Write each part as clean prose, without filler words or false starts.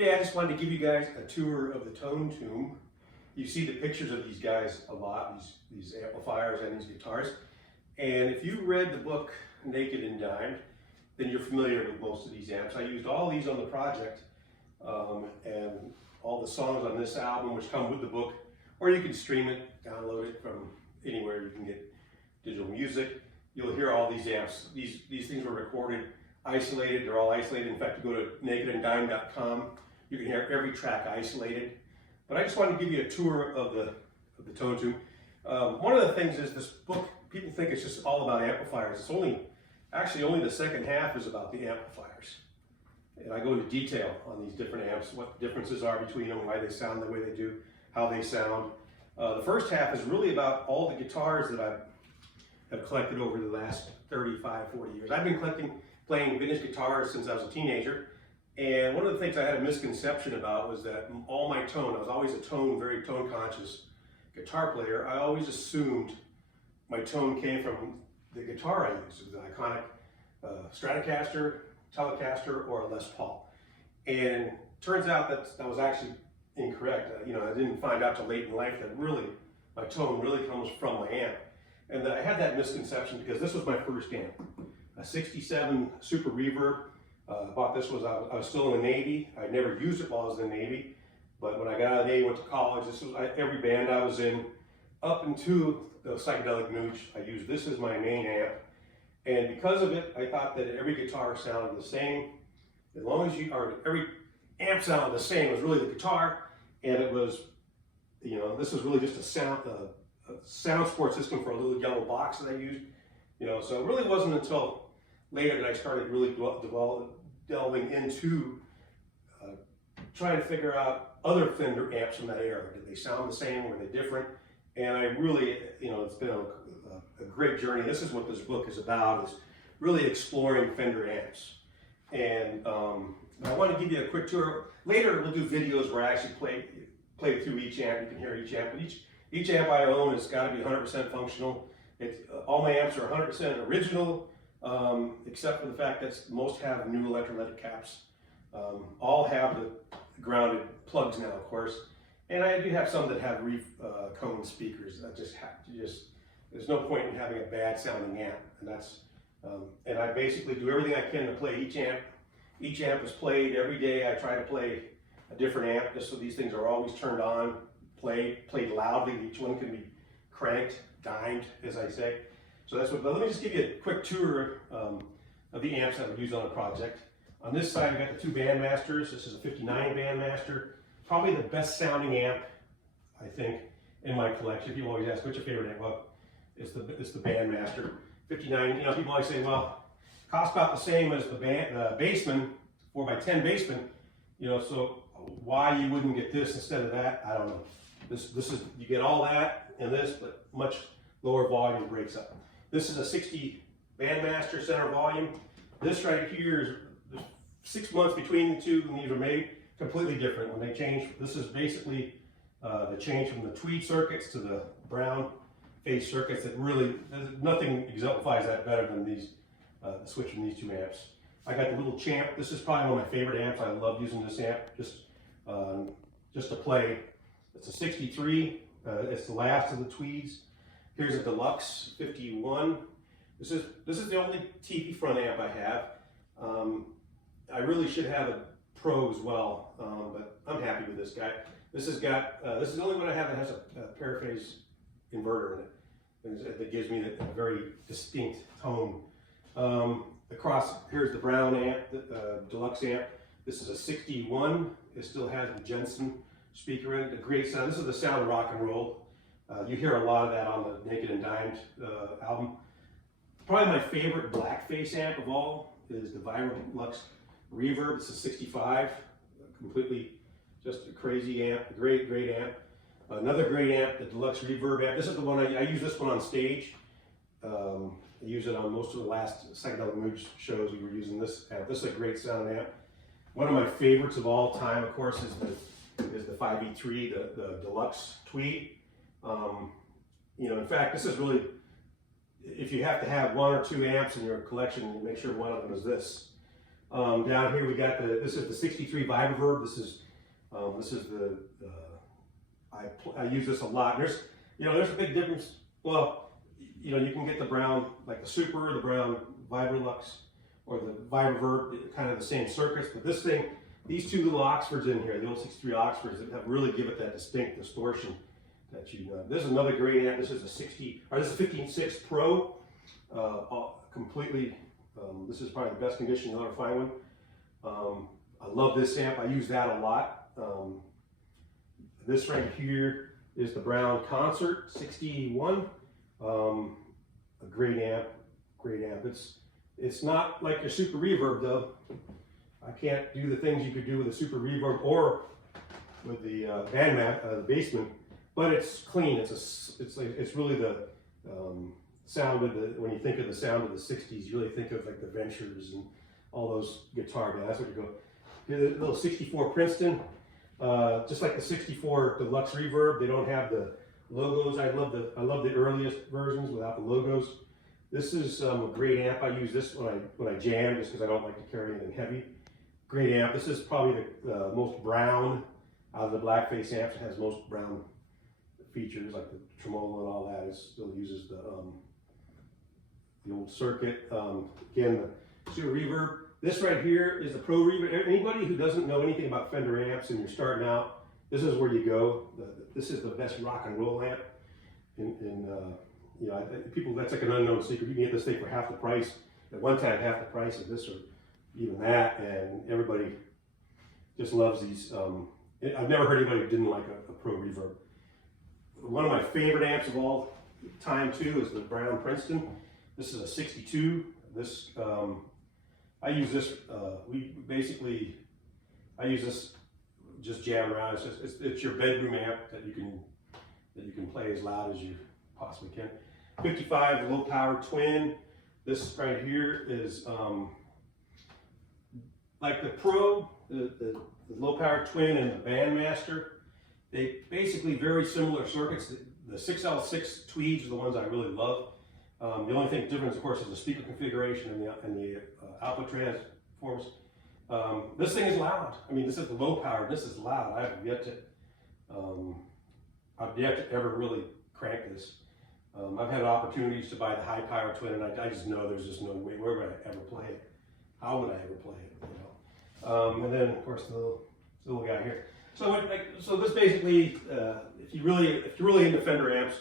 Hey, I just wanted to give you guys a tour of the Tone Tomb. You see the pictures of these guys a lot, these amplifiers and these guitars. And if you read the book Naked and Dimed, then you're familiar with most of these amps. I used all these on the project, and all the songs on this album, which come with the book, or you can stream it, download it from anywhere you can get digital music. You'll hear all these amps. These things were recorded, isolated. They're all isolated. In fact, you go to nakedanddimed.com, you can hear every track isolated. But I just wanted to give you a tour of the Tone Tomb. One of the things is this book, people think it's just all about amplifiers. It's actually only the second half is about the amplifiers. And I go into detail on these different amps, what the differences are between them, why they sound the way they do, how they sound. The first half is really about all the guitars that I have collected over the last 35, 40 years. I've been playing vintage guitars since I was a teenager. And one of the things I had a misconception about was that all my tone, I was always a very tone conscious guitar player. I always assumed my tone came from the guitar I used. It was an iconic Stratocaster, Telecaster, or a Les Paul. And turns out that was actually incorrect. I didn't find out till late in life that really, my tone really comes from my amp. And I had that misconception because this was my first amp, a 67 Super Reverb. I bought this I was still in the Navy. I never used it while I was in the Navy, but when I got out of the Navy, went to college, this was every band I was in, up into the Psychedelic Mooch, I used this as my main amp. And because of it, I thought that every guitar sounded the same. As long as every amp sounded the same, it was really the guitar, and it was, this was really just a sound support system for a little yellow box that I used. So it really wasn't until later that I started really delving into trying to figure out other Fender amps from that era. Did they sound the same? Were they different? And I really, it's been a great journey. This is what this book is about, is really exploring Fender amps. And I want to give you a quick tour. Later we'll do videos where I actually play through each amp. You can hear each amp. But each amp I own has got to be 100% functional. All my amps are 100% original, except for the fact that most have new electrolytic caps. All have the grounded plugs now, of course. And I do have some that have cone speakers. There's no point in having a bad sounding amp. And I basically do everything I can to play each amp. Each amp is played every day. I try to play a different amp just so these things are always turned on, played loudly. Each one can be cranked, dimed, as I say. So but let me just give you a quick tour of the amps that we use on the project. On this side, we've got the two Bandmasters. This is a 59 Bandmaster. Probably the best sounding amp, I think, in my collection. People always ask, what's your favorite amp? Well, it's the Bandmaster. 59, people always say, well, costs about the same as the Bassman, 4x10 Bassman, so why you wouldn't get this instead of that, I don't know. This is, you get all that and this, but much lower volume breaks up. This is a 60 Bandmaster center volume. This right here is 6 months between the two when these were made, completely different. When they changed, this is basically the change from the tweed circuits to the brown face circuits. That really, nothing exemplifies that better than these, switch from these two amps. I got the little Champ. This is probably one of my favorite amps. I love using this amp just to play. It's a 63. It's the last of the tweeds. Here's a Deluxe 51. This is the only TV front amp I have. I really should have a Pro as well, but I'm happy with this guy. This is the only one I have that has a Paraphase inverter in it. That gives me a very distinct tone. Across, here's the brown amp, the Deluxe amp. This is a 61. It still has the Jensen speaker in it. A great sound. This is the sound of rock and roll. You hear a lot of that on the Naked and Dimed album. Probably my favorite blackface amp of all is the Virolux Reverb. It's a 65, completely just a crazy amp, great amp. Another great amp, the Deluxe Reverb amp. This is the one I use this one on stage. I use it on most of the last Psychedelic Mooch shows. We were using this amp. This is a great sound amp. One of my favorites of all time, of course, is the 5E3, the Deluxe Tweed. In fact, this is really, if you have to have one or two amps in your collection, make sure one of them is this. Down here we got this is the 63 Vibroverb. This is the, I use this a lot. There's a big difference. Well, you can get the brown, like the Super, the brown Vibrolux, or the Vibroverb, kind of the same circuits, but this thing, these two little Oxfords in here, the old 63 Oxfords, that have really give it that distinct distortion that you know. This is another great amp. This is this is a 15.6 Pro, completely. This is probably the best condition you'll ever find one. I love this amp. I use that a lot. This right here is the Brown Concert 61. A great amp. It's not like your Super Reverb though. I can't do the things you could do with a Super Reverb or with the the Bassman, but it's clean. It's really the sound of the, when you think of the sound of the 60s, you really think of like the Ventures and all those guitar bands. That's what you go. Here's a little 64 Princeton, just like the 64 Deluxe Reverb. They don't have the logos. I love the earliest versions without the logos. This is a great amp. I use this when I jam, just because I don't like to carry anything heavy. Great amp. This is probably the most brown out of the Blackface amps. It has most brown features, like the tremolo and all that. It still uses the old circuit. Again, the Super Reverb. This right here is the Pro Reverb. Anybody who doesn't know anything about Fender amps and you're starting out, this is where you go. This is the best rock and roll amp. People, that's like an unknown secret. You can get this thing for half the price. At one time, half the price of this, or even that, and everybody just loves these. I've never heard anybody who didn't like a Pro Reverb. One of my favorite amps of all time too is the Brown Princeton. This is a 62. This I use this. I use this just jam around. It's your bedroom amp that you can play as loud as you possibly can. 55 low power twin. This right here is like the Pro, the low power twin and the Bandmaster. They basically very similar circuits. The 6L6 Tweeds are the ones I really love. The only thing different, of course, is the speaker configuration and the output transforms. This thing is loud. I mean, this is the low power. This is loud. I've yet to ever really crank this. I've had opportunities to buy the high power twin, and I just know there's just no way. Where would I ever play it? How would I ever play it? And then, of course, the little guy here. So this basically, if you're really into Fender amps,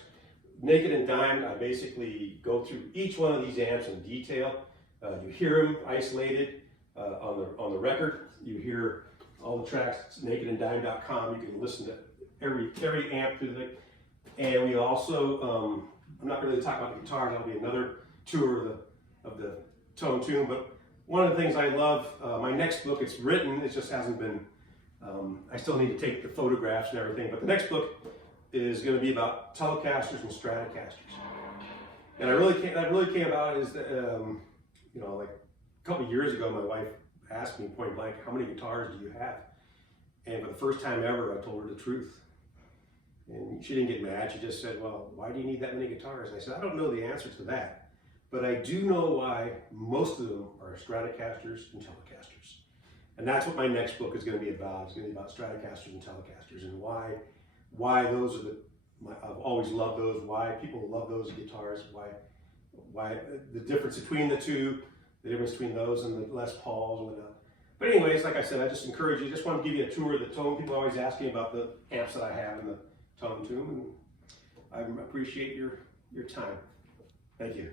Naked and Dimed, I basically go through each one of these amps in detail. You hear them isolated on the record. You hear all the tracks. It's nakedanddimed.com. You can listen to every amp through the. And we also, I'm not really talking about the guitars. That'll be another tour of the Tone Tomb. But one of the things I love, my next book, it's written. It just hasn't been. I still need to take the photographs and everything. But the next book is going to be about Telecasters and Stratocasters. And that really came about is that, like a couple of years ago, my wife asked me point blank, how many guitars do you have? And for the first time ever, I told her the truth. And she didn't get mad. She just said, well, why do you need that many guitars? And I said, I don't know the answer to that, but I do know why most of them are Stratocasters and Telecasters. And that's what my next book is going to be about. It's going to be about Stratocasters and Telecasters and why those are I've always loved those, why people love those guitars, why the difference between the two, the difference between those and the Les Pauls and whatnot. But anyways, like I said, I just encourage you, just want to give you a tour of the Tone. People always ask me about the amps that I have in the Tone Tomb, and I appreciate your time. Thank you.